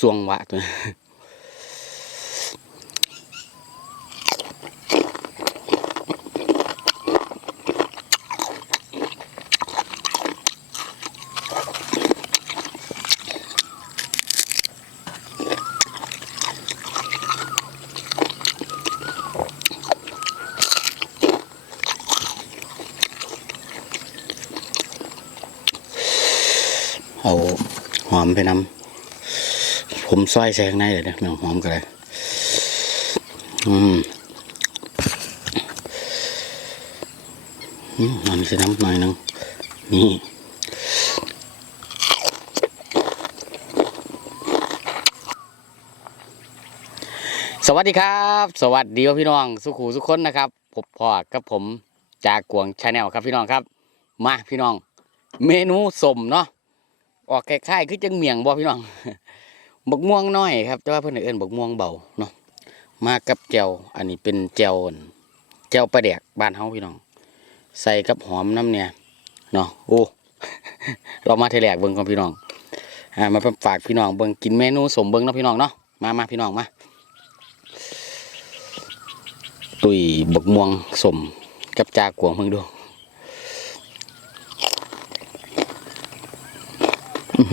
สวงวะตัวเอาหอมไปนำ ผมซอยแซงในเลยนะม่งหอมกันเลยอืมอืมมันใส่น้ำหน่อยนึงนี่สวัสดีครับ สวัสดีพี่น้อง สุขูสุขคนนะครับพบพอกับผมจากกวงชาแนลครับพี่น้องครับ มาพี่น้อง เมนูสมเนาะออกคล้ายๆคือจังเมียงบ่พี่น้อง บกม่วงน้อยครับ แต่ว่าเพิ่อนเอิ้นบกม่วงเบาเนาะมากับแจวอันนี้เป็นแจวแจวปลาแดกบ้านเฮาพี่น้อง ใส่กับหอมน้ำเนี่ยเนาะโอ้เรามาเทแรกเบิ่งก่อนพี่น้องอ่ามาฝากพี่น้องเบิ่งกินเมนูสมเบิ่งเนาะพี่น้องเนาะมามาพี่น้องมาตุยบกม่วงสมกับจากวงเพิ่งดูอื้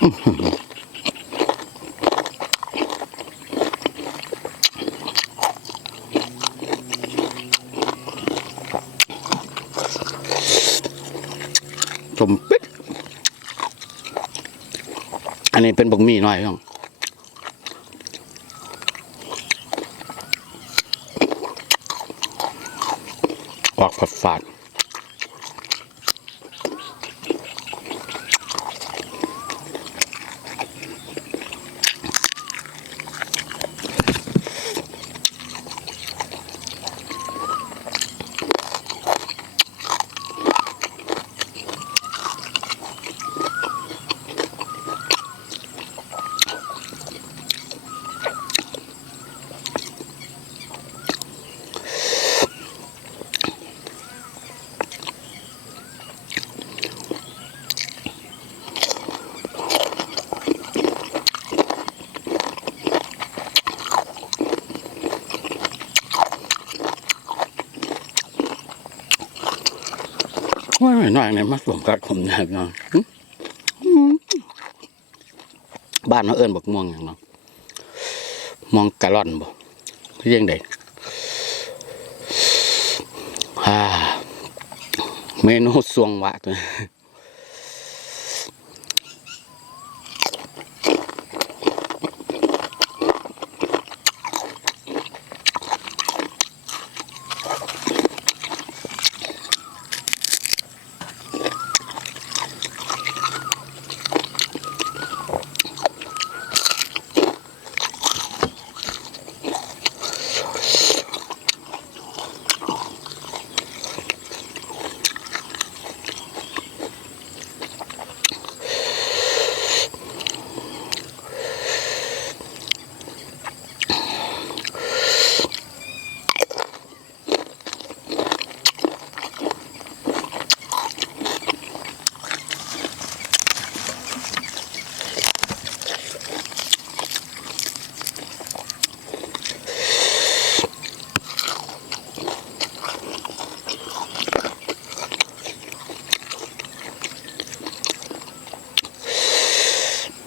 สมปิดอันนี้เป็นบกมี่น้อยพี่น้องออกผัดฝาดว่าไน้อยเนี่ยมาสวมกัดผมเนี่ยเน้องบ้านเขาเอิญบอกม่วงอย่างเนาะมองกะล่อนบ่เรียงใดฮ่าเมนูสวงวะตัวนี้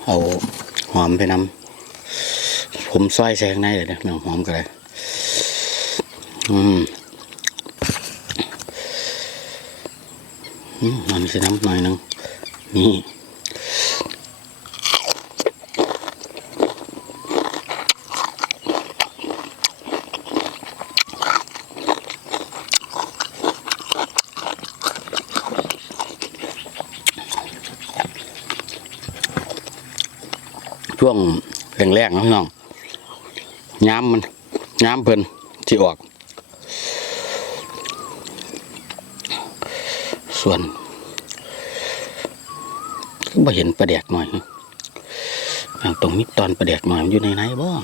เอาหอมไปนำผมซอยแซงในเลยนะม่งหอมกันเลยอืมอืมมันใส่น้ำหน่อยนึงนี่ ช่วงแรงๆนะพี่น้องย้ำมันย้ำเพิ่นที่ออก ส่วนบ่เห็นประแดกหน่อยตรงนี้ตอนประแดกหน่อยอยู่ในไหนบ้าง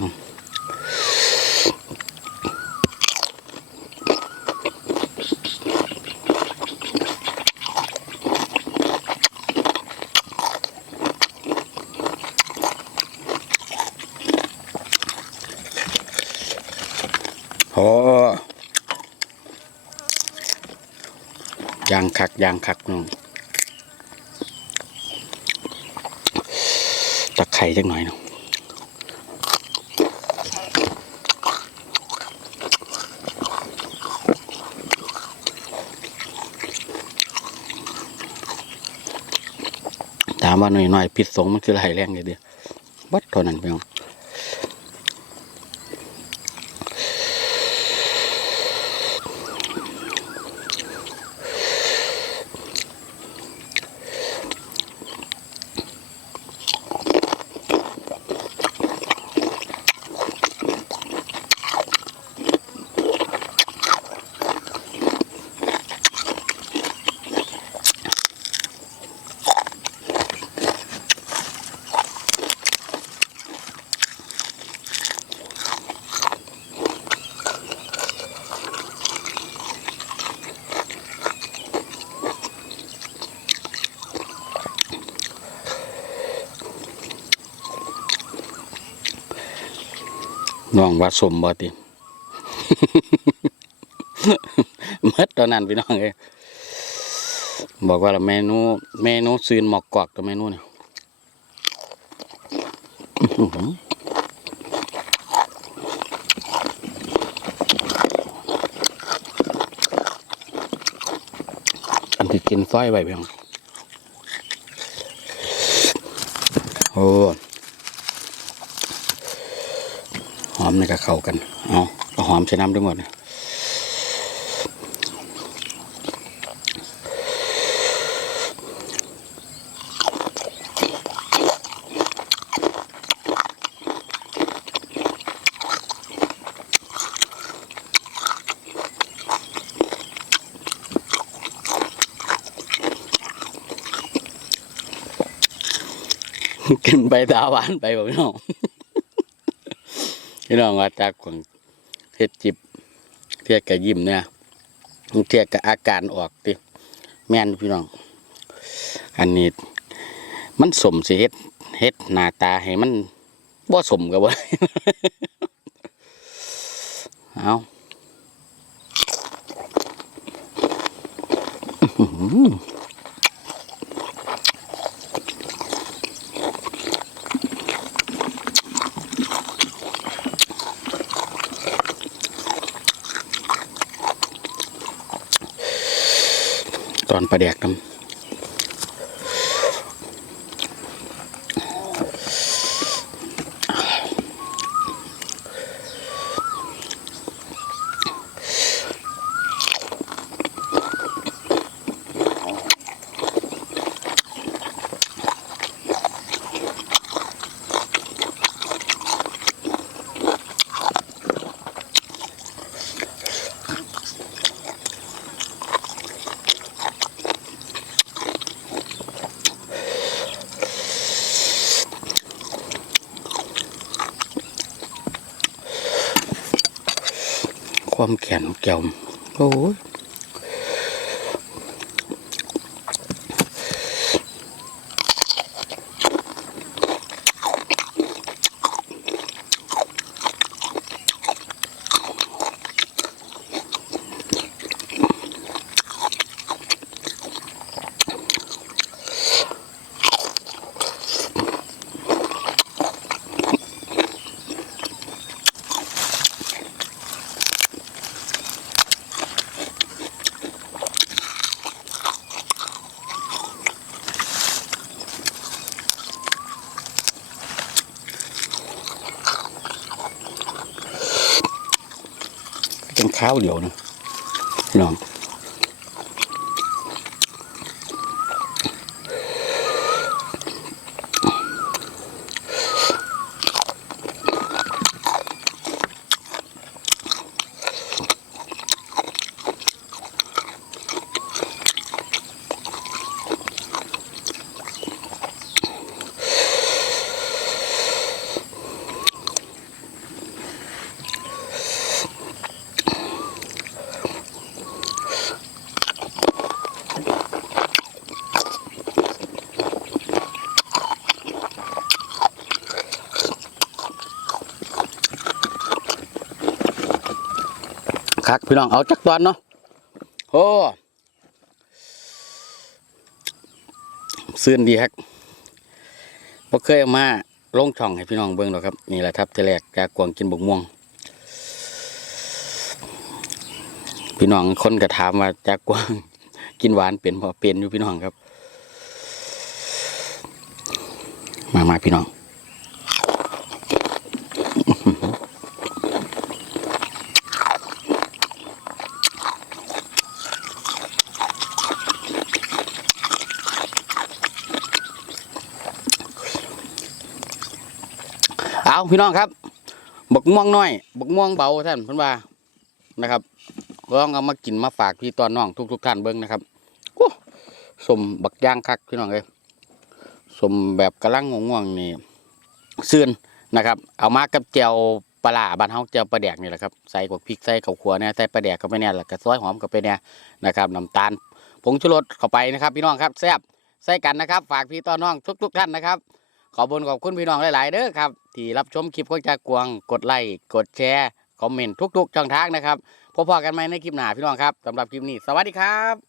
อ้ยางคักยางคักน้องตะไคร้จักหน่อยเนาะถามว่าหน่อยๆพิษสงมันคืออะไรแรงเลยเดียววัดเท่านั้นไปเอา น้องว่าสมบ่ติมื่อตอนนั้นพี่น้องเอ้บอกว่าเมนูเมนูซืนหมอกกอกตัวเมนูเนี่ยอันที่กินฝ้อยไว้พี่น้องโอ้ หอ มนี่ก็เข้ากัน เอาก็หอมใช้น้ำด้วยหมดเนี่ยกินไปตาหวานไปบอกพี่น้อง พี่น้องว่าจากของเฮ็ดจิบเทียกกับยิ้มเนี่ยเทียกกับอาการออกติแม่นพี่น้อง อันนี้มันสมสิเฮ็ดเฮ็ดหน้าตาให้มันบ่สมกับว่าเอาอื ตอนประแดกน้ำ ความแข็งแกร่งโอ้ยเป็น ข้าวเดียวนะพี่น้อง คักพี่น้องเอาจักตอนเนาะโอ้ซื่นดีครับบ่เคยเอามาลงช่องให้พี่น้องเบิ่งหรอกครับนี่แหละครับที่แรกจากวงกินบกม่วง พี่น้องคนก็ถามว่าจากกวางกินหวานเป็นพอเป็นอยู่พี่น้องครับ มามาพี่น้อง เอาพี่น้องครับบักม่วงน้อยบักม่วงเบาท่านพิ่นว่านะครับลองเอามากินมาฝากพี่ตอนน้องทุกๆท่านเบิ่งนะครับโอ้สมบักย่างคักพี่น้องเอ้ยสมแบบกำลังง่วงนี่เสื่อนนะครับ เอามากับแจวปลาบ้านเฮาแจวปลาแดกนี่แหละครับใส่กวกพริกใส่ข้าวคั่วเนี่ยใส่ปลาแดกเข้าไปเนี่ยแล้วก็ซอยหอมเข้าไปเนี่ยนะครับน้ำตาลผงชูรสเข้าไปนะครับ พี่น้องครับแซ่บใส่กันนะครับ ฝากพี่ต้อนน้องทุก ๆ ท่านนะครับ ขอบุญขอบคุณพี่น้องหลาย ๆ เด้อครับ ที่รับชมคลิปของจากกวง กดไลค์กดแชร์คอมเมนต์ทุก ๆ ช่องทางนะครับพบกันใหม่ในคลิปหน้าพี่น้องครับสำหรับคลิปนี้ สวัสดีครับ